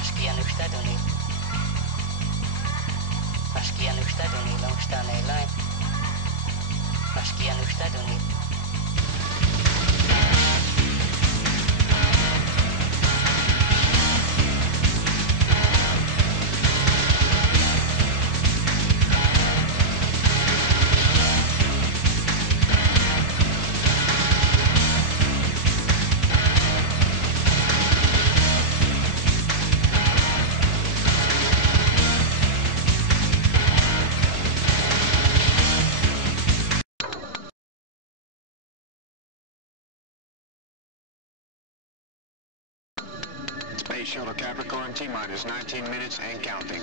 Askia nykstaduni. Askia nykstaduni longstane lain. Askia nykstaduni. Space Shuttle Capricorn, T-minus 19 minutes and counting.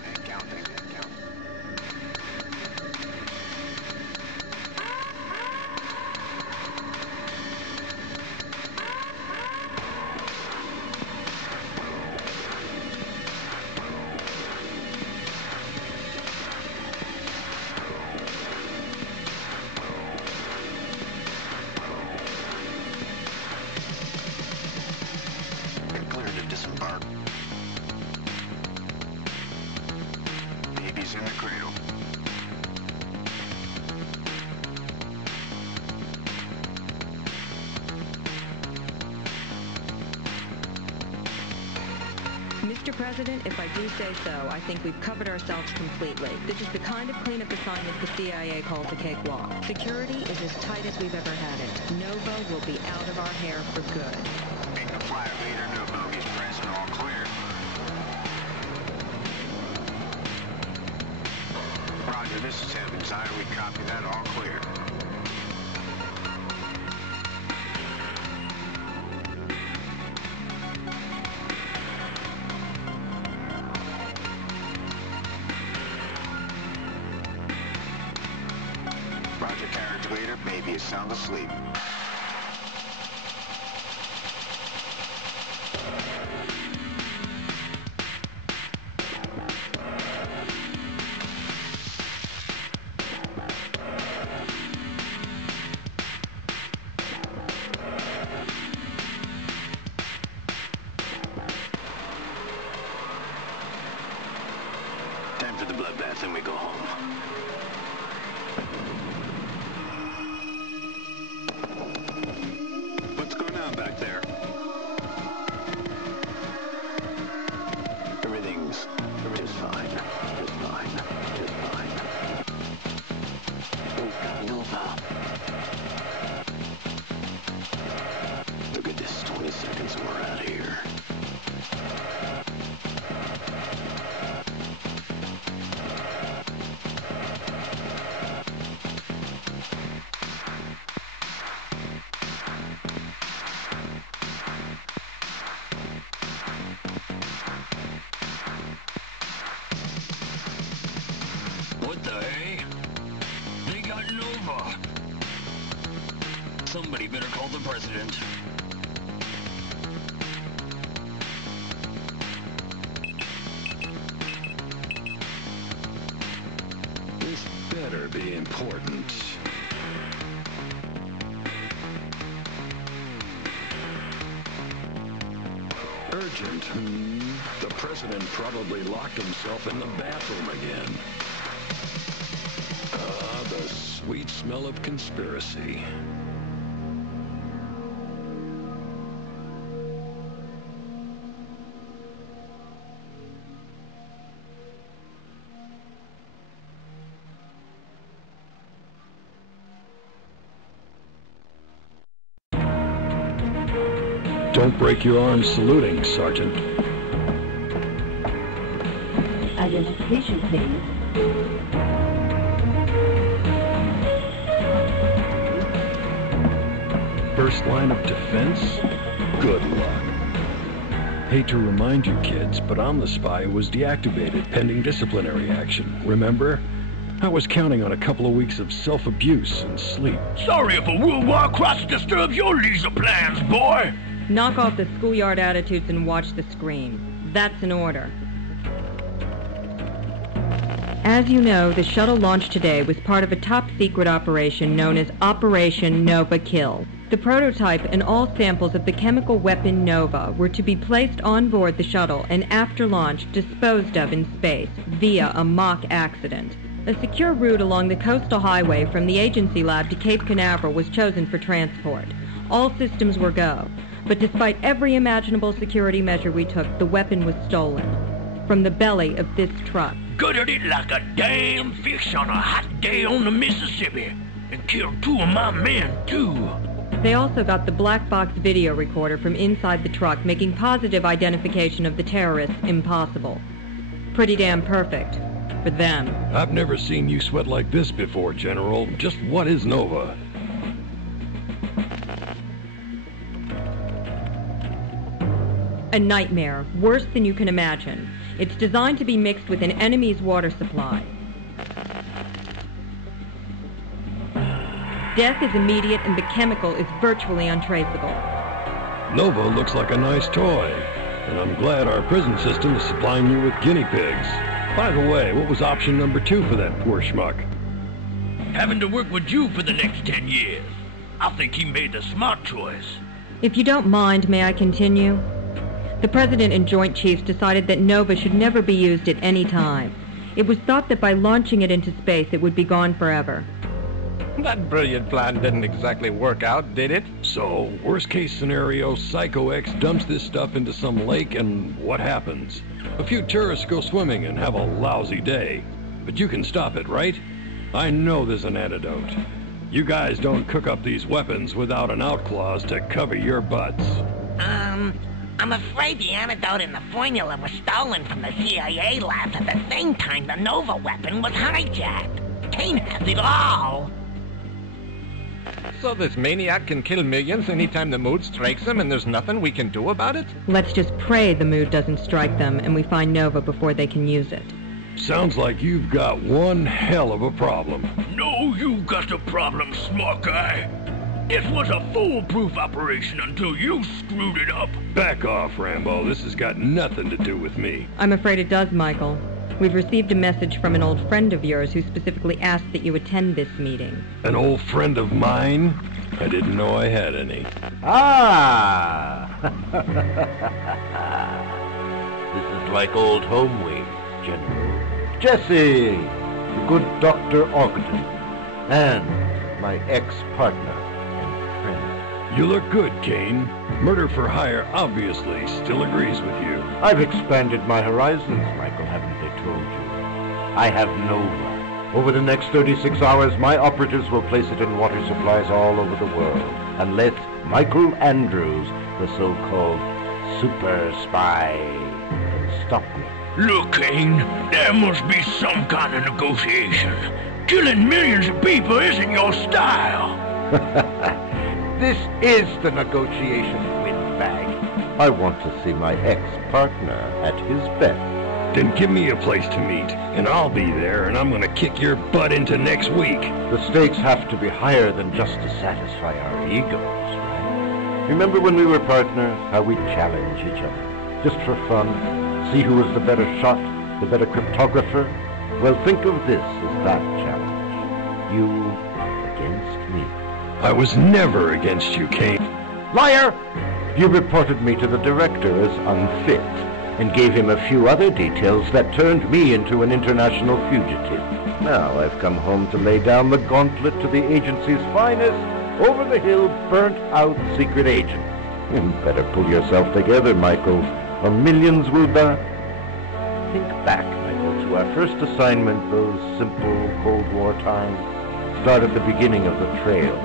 Disembark. Baby's in the cradle. Mr. President, if I do say so, I think we've covered ourselves completely. This is the kind of cleanup assignment the CIA calls a cakewalk. Security is as tight as we've ever had it. Nova will be out of our hair for good. Being the flight leader, no bogeys present, all clear. Roger, this is Heavenside. We copy that, all clear. Roger, carriage leader. Baby is sound asleep. Time for the bloodbath and we go home. What's going on back there? Everything's just fine. Just fine. Just fine. We've got Nova. Look at this, 20 seconds and we're out of here. What the hey? They got Nova. Somebody better call the president. This better be important. Urgent, The president probably locked himself in the bathroom again. Ah, the sweet smell of conspiracy. Don't break your arm saluting, Sergeant. Identification, please. First line of defense? Good luck. Hate to remind you kids, but I'm the spy who was deactivated pending disciplinary action. Remember? I was counting on a couple of weeks of self-abuse and sleep. Sorry if a World War crisis disturbs your leisure plans, boy! Knock off the schoolyard attitudes and watch the screen. That's an order. As you know, the shuttle launched today was part of a top-secret operation known as Operation Nova Kill. The prototype and all samples of the chemical weapon Nova were to be placed on board the shuttle and after launch disposed of in space via a mock accident. A secure route along the coastal highway from the agency lab to Cape Canaveral was chosen for transport. All systems were go, but despite every imaginable security measure we took, the weapon was stolen from the belly of this truck. Gutted it like a damn fish on a hot day on the Mississippi. And killed 2 of my men, too. They also got the black box video recorder from inside the truck, making positive identification of the terrorists impossible. Pretty damn perfect. For them. I've never seen you sweat like this before, General. Just what is Nova? A nightmare, worse than you can imagine. It's designed to be mixed with an enemy's water supply. Death is immediate and the chemical is virtually untraceable. Nova looks like a nice toy, and I'm glad our prison system is supplying you with guinea pigs. By the way, what was option number 2 for that poor schmuck? Having to work with you for the next 10 years. I think he made the smart choice. If you don't mind, may I continue? The President and Joint Chiefs decided that Nova should never be used at any time. It was thought that by launching it into space, it would be gone forever. That brilliant plan didn't exactly work out, did it? So, worst case scenario, Psycho X dumps this stuff into some lake and what happens? A few tourists go swimming and have a lousy day. But you can stop it, right? I know there's an antidote. You guys don't cook up these weapons without an out clause to cover your butts. I'm afraid the antidote and the formula were stolen from the CIA labs at the same time the Nova weapon was hijacked. Kane has it all. So this maniac can kill millions anytime the mood strikes him and there's nothing we can do about it? Let's just pray the mood doesn't strike them and we find Nova before they can use it. Sounds like you've got one hell of a problem. No, you got the problem, smart guy. This was a foolproof operation until you screwed it up. Back off, Rambo. This has got nothing to do with me. I'm afraid it does, Michael. We've received a message from an old friend of yours who specifically asked that you attend this meeting. An old friend of mine? I didn't know I had any. Ah! This is like old home week, General. Jesse, the good Dr. Ogden, and my ex-partner and friend. You look good, Kane. Murder for hire obviously still agrees with you. I've expanded my horizons, Michael, haven't I told you? I have Nova. Over the next 36 hours, my operatives will place it in water supplies all over the world and let Michael Andrews, the so-called super spy, can stop me. Look, Kane, there must be some kind of negotiation. Killing millions of people isn't your style. This is the negotiation, windbag. I want to see my ex-partner at his best. Then give me a place to meet, and I'll be there, and I'm gonna kick your butt into next week. The stakes have to be higher than just to satisfy our egos, right? Remember when we were partners, how we challenge each other? Just for fun, see who was the better shot, the better cryptographer? Well, think of this as that challenge. You against me. I was never against you, Kane. Liar! You reported me to the director as unfit, and gave him a few other details that turned me into an international fugitive. Now I've come home to lay down the gauntlet to the agency's finest, over-the-hill, burnt-out secret agent. You better pull yourself together, Michael, or millions will die. Think back, Michael, to our first assignment, those simple Cold War times. Start at the beginning of the trail.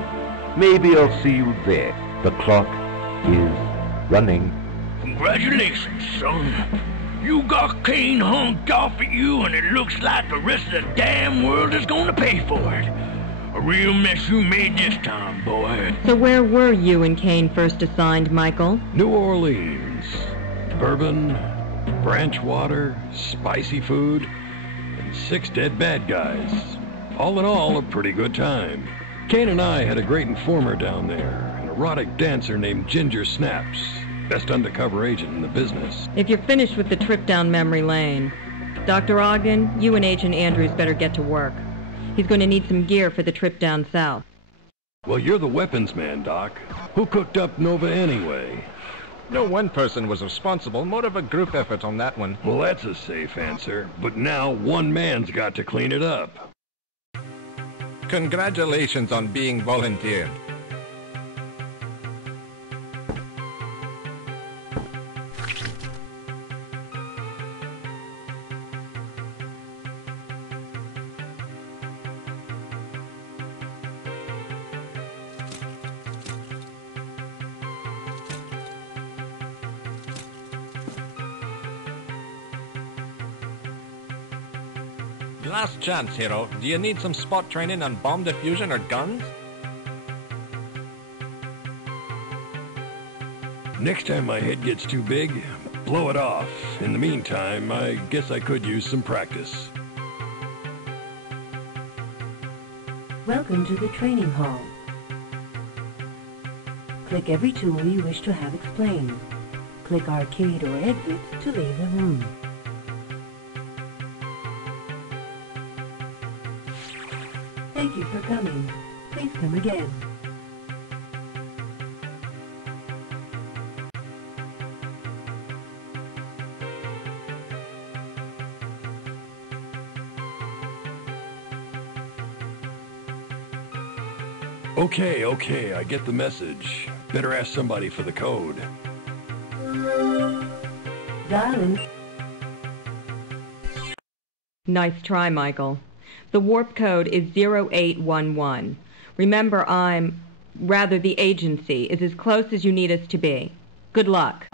Maybe I'll see you there. The clock is running. Congratulations, son. You got Kane hunked off at you, and it looks like the rest of the damn world is gonna pay for it. A real mess you made this time, boy. So where were you and Kane first assigned, Michael? New Orleans. Bourbon, branch water, spicy food, and 6 dead bad guys. All in all, a pretty good time. Kane and I had a great informer down there, an erotic dancer named Ginger Snaps. Best undercover agent in the business. If you're finished with the trip down memory lane, Dr. Ogden, you and Agent Andrews better get to work. He's going to need some gear for the trip down south. Well, you're the weapons man, Doc. Who cooked up Nova anyway? No one person was responsible. More of a group effort on that one. Well, that's a safe answer. But now one man's got to clean it up. Congratulations on being volunteered. Last chance, hero. Do you need some spot training on bomb diffusion or guns? Next time my head gets too big, blow it off. In the meantime, I guess I could use some practice. Welcome to the training hall. Click every tool you wish to have explained. Click arcade or exit to leave the room. Thank you for coming. Please come again. Okay, I get the message. Better ask somebody for the code. Darling. Nice try, Michael. The warp code is 0811. Remember, the agency is as close as you need us to be. Good luck.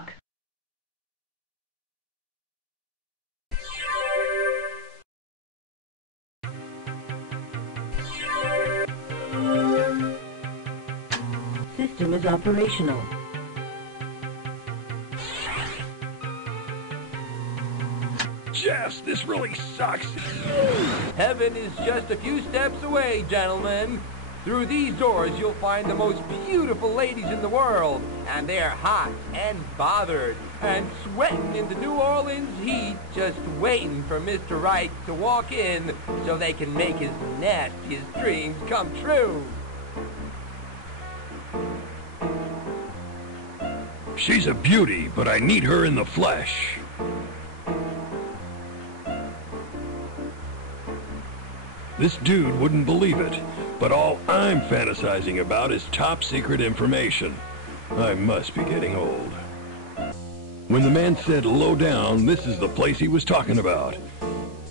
System is operational. Jess, this really sucks. Heaven is just a few steps away, gentlemen. Through these doors, you'll find the most beautiful ladies in the world, and they're hot and bothered and sweating in the New Orleans heat, just waiting for Mr. Right to walk in so they can make his nastiest dreams come true. She's a beauty, but I need her in the flesh. This dude wouldn't believe it, but all I'm fantasizing about is top secret information. I must be getting old. When the man said low down, this is the place he was talking about.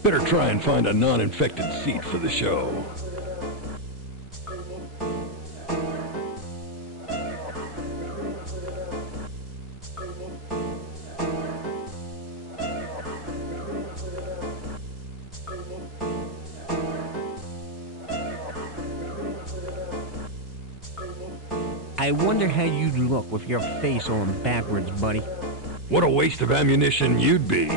Better try and find a non-infected seat for the show. I wonder how you'd look with your face on backwards, buddy. What a waste of ammunition you'd be.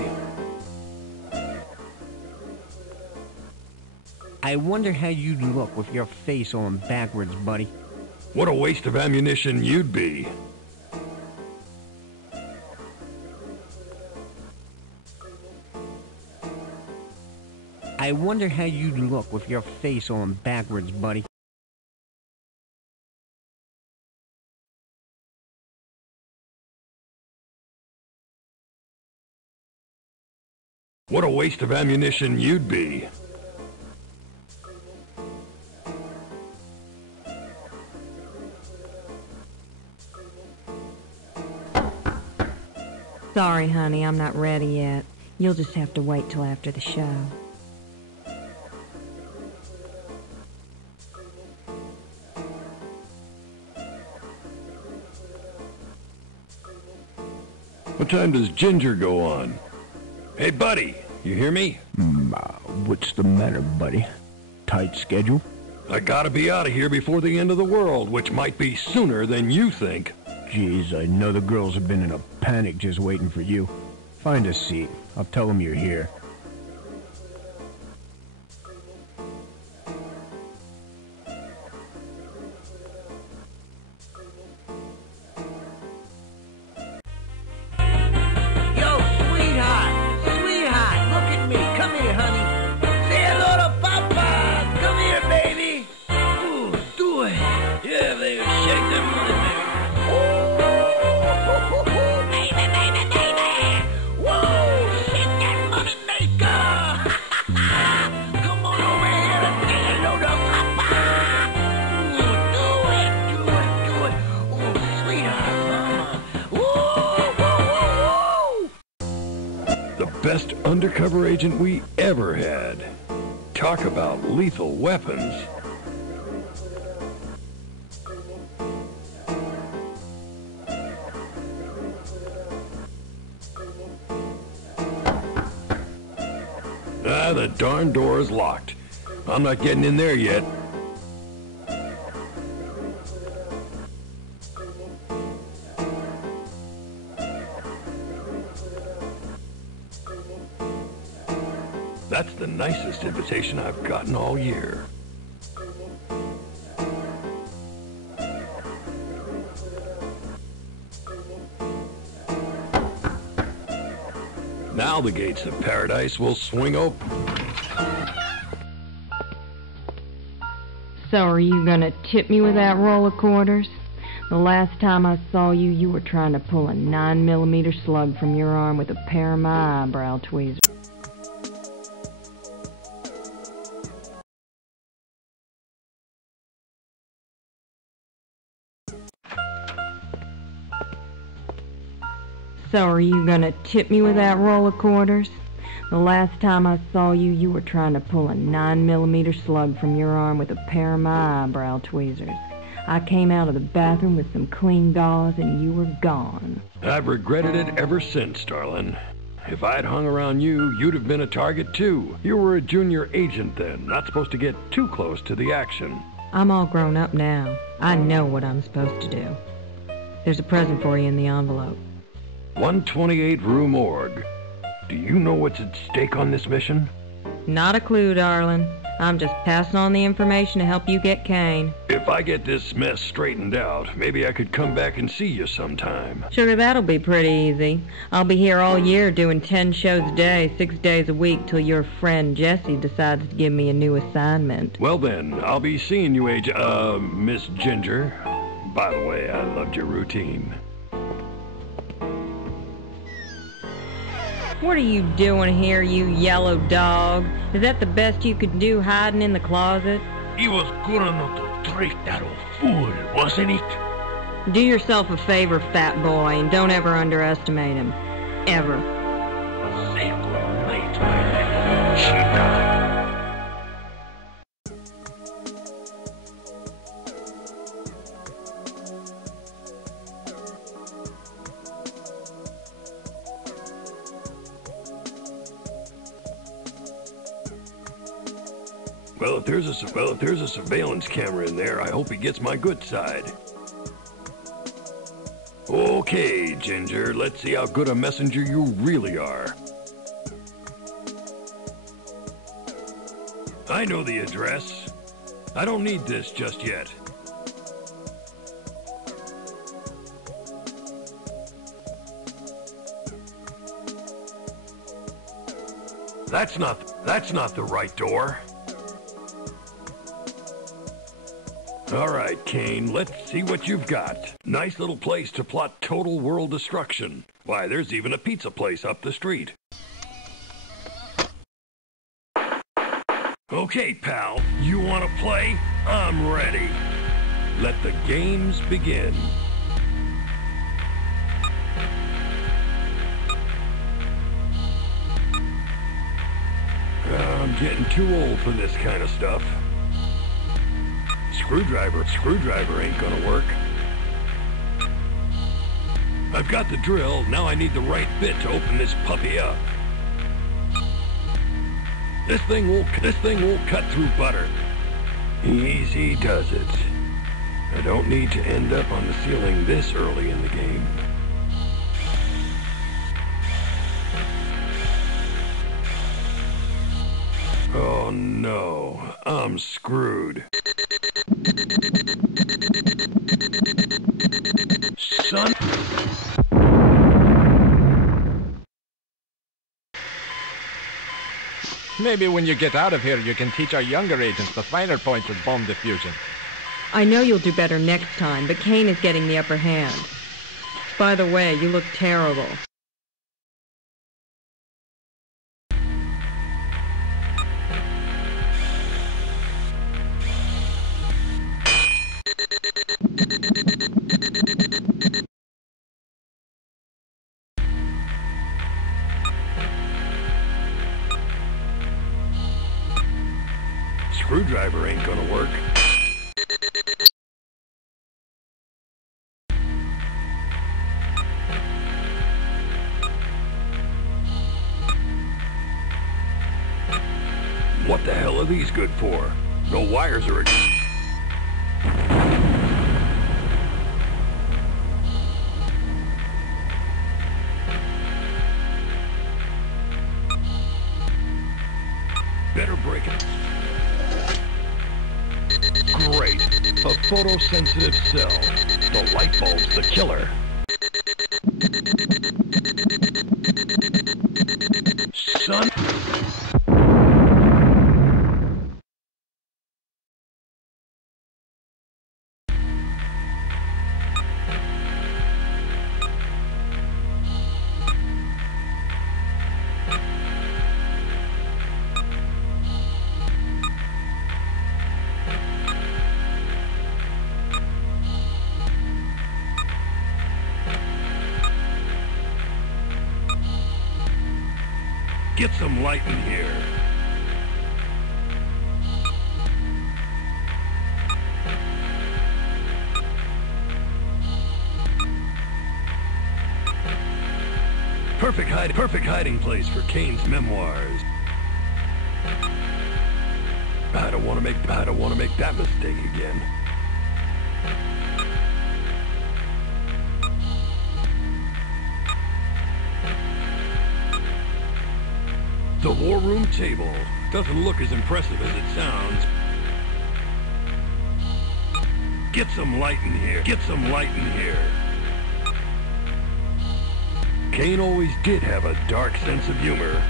I wonder how you'd look with your face on backwards, buddy. What a waste of ammunition you'd be. I wonder how you'd look with your face on backwards, buddy. What a waste of ammunition you'd be. Sorry, honey, I'm not ready yet. You'll just have to wait till after the show. What time does Ginger go on? Hey, buddy, you hear me? What's the matter, buddy? Tight schedule? I gotta be out of here before the end of the world, which might be sooner than you think. Geez, I know the girls have been in a panic just waiting for you. Find a seat. I'll tell them you're here. The best undercover agent we ever had. Talk about lethal weapons. Ah, the darn door is locked. I'm not getting in there yet. That's the nicest invitation I've gotten all year. Now the gates of paradise will swing open. So are you gonna tip me with that roll of quarters? The last time I saw you, you were trying to pull a 9mm slug from your arm with a pair of my eyebrow tweezers. So are you gonna tip me with that roll of quarters? The last time I saw you, you were trying to pull a 9mm slug from your arm with a pair of my eyebrow tweezers. I came out of the bathroom with some clean gauze and you were gone. I've regretted it ever since, darling. If I'd hung around you, you'd have been a target too. You were a junior agent then, not supposed to get too close to the action. I'm all grown up now. I know what I'm supposed to do. There's a present for you in the envelope. 128 Rue Morgue. Do you know what's at stake on this mission? Not a clue, darling. I'm just passing on the information to help you get Kane. If I get this mess straightened out, maybe I could come back and see you sometime. Sugar, that'll be pretty easy. I'll be here all year doing 10 shows a day, 6 days a week, till your friend Jessie decides to give me a new assignment. Well then, I'll be seeing you, Miss Ginger. By the way, I loved your routine. What are you doing here, you yellow dog? Is that the best you could do, hiding in the closet? He was good enough to trick that old fool, wasn't it? Do yourself a favor, fat boy, and don't ever underestimate him. Ever. Say good night, my little cheetah. Well, if there's a surveillance camera in there, I hope he gets my good side. Okay, Ginger, let's see how good a messenger you really are. I know the address. I don't need this just yet. That's not the right door. All right, Kane, let's see what you've got. Nice little place to plot total world destruction. Why, there's even a pizza place up the street. Okay, pal, you want to play? I'm ready. Let the games begin. I'm getting too old for this kind of stuff. Screwdriver ain't gonna work. I've got the drill, now I need the right bit to open this puppy up. This thing won't cut through butter. Easy does it. I don't need to end up on the ceiling this early in the game. Oh no, I'm screwed. Son. Maybe when you get out of here, you can teach our younger agents the finer points of bomb diffusion. I know you'll do better next time, but Kane is getting the upper hand. By the way, you look terrible. screwdriver ain't gonna work. What the hell are these good for? No wires are... Better break it. Great. A photosensitive cell. The light bulb's the killer. Son... Get some light in here. Perfect hiding place for Kane's memoirs. I don't want to make that mistake again. The war room table doesn't look as impressive as it sounds. Get some light in here. Get some light in here. Kane always did have a dark sense of humor.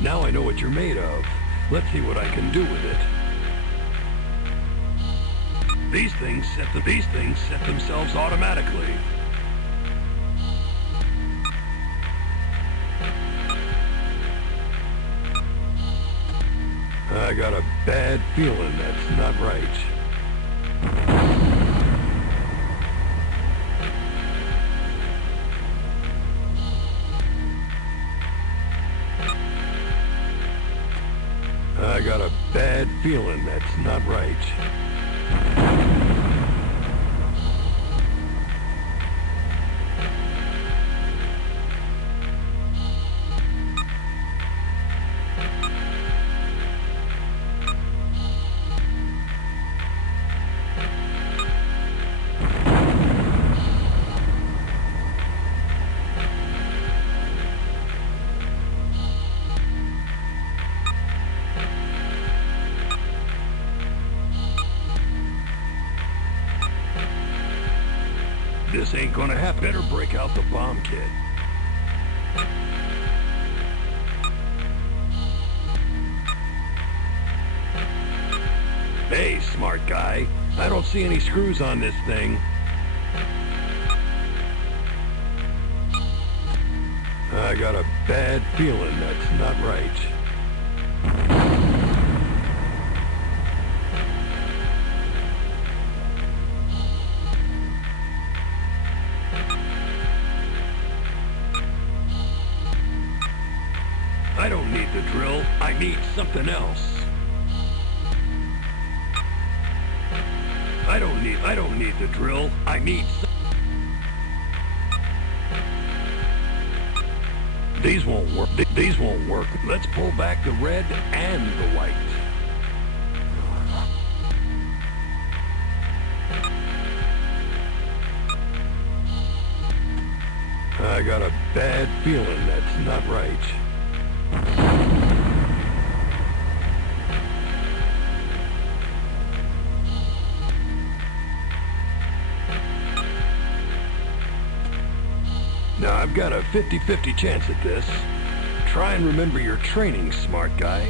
Now I know what you're made of. Let's see what I can do with it. These things set themselves automatically. I got a bad feeling that's not right. I got a bad feeling that's not right. This ain't gonna happen. Better break out the bomb kit. Hey, smart guy. I don't see any screws on this thing. I got a bad feeling that's not right. I don't need the drill. I need something else. I don't need the drill. I need These won't work. These won't work. Let's pull back the red and the white. I got a bad feeling that's not right. Now, I've got a 50-50 chance at this. Try and remember your training, smart guy.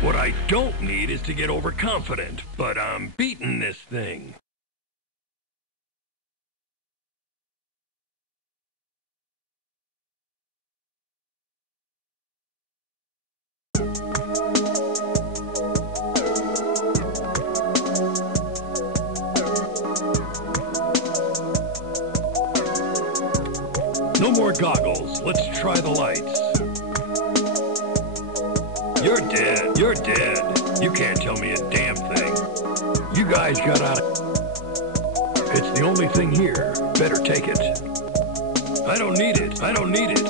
What I don't need is to get overconfident, but I'm beating this thing. No more goggles. Let's try the lights. You're dead. You're dead. You can't tell me a damn thing. You guys got out of... It's the only thing here. Better take it. I don't need it. I don't need it.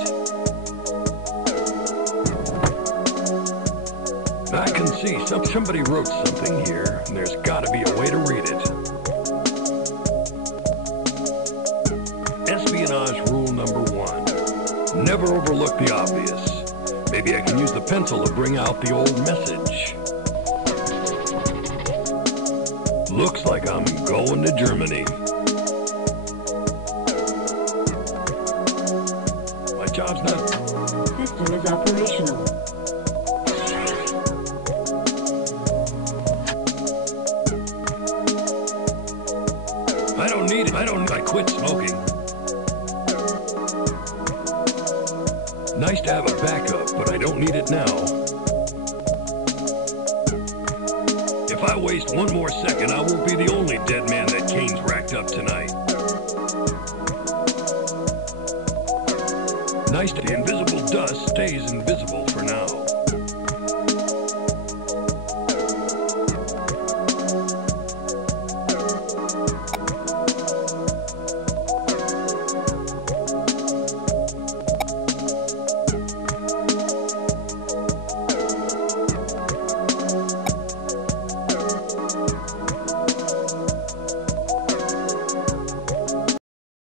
I can see somebody wrote something here, and there's got to be a way to read it. Espionage rule number 1. Never overlook the obvious. Maybe I can use the pencil to bring out the old message. Looks like I'm going to Germany. My job's not... System is operational. I don't need it. I quit smoking. Nice to have a backup, but I don't need it now. If I waste one more second, I won't be the only dead man that Kane's racked up tonight. Nice to... The invisible dust stays invisible for now.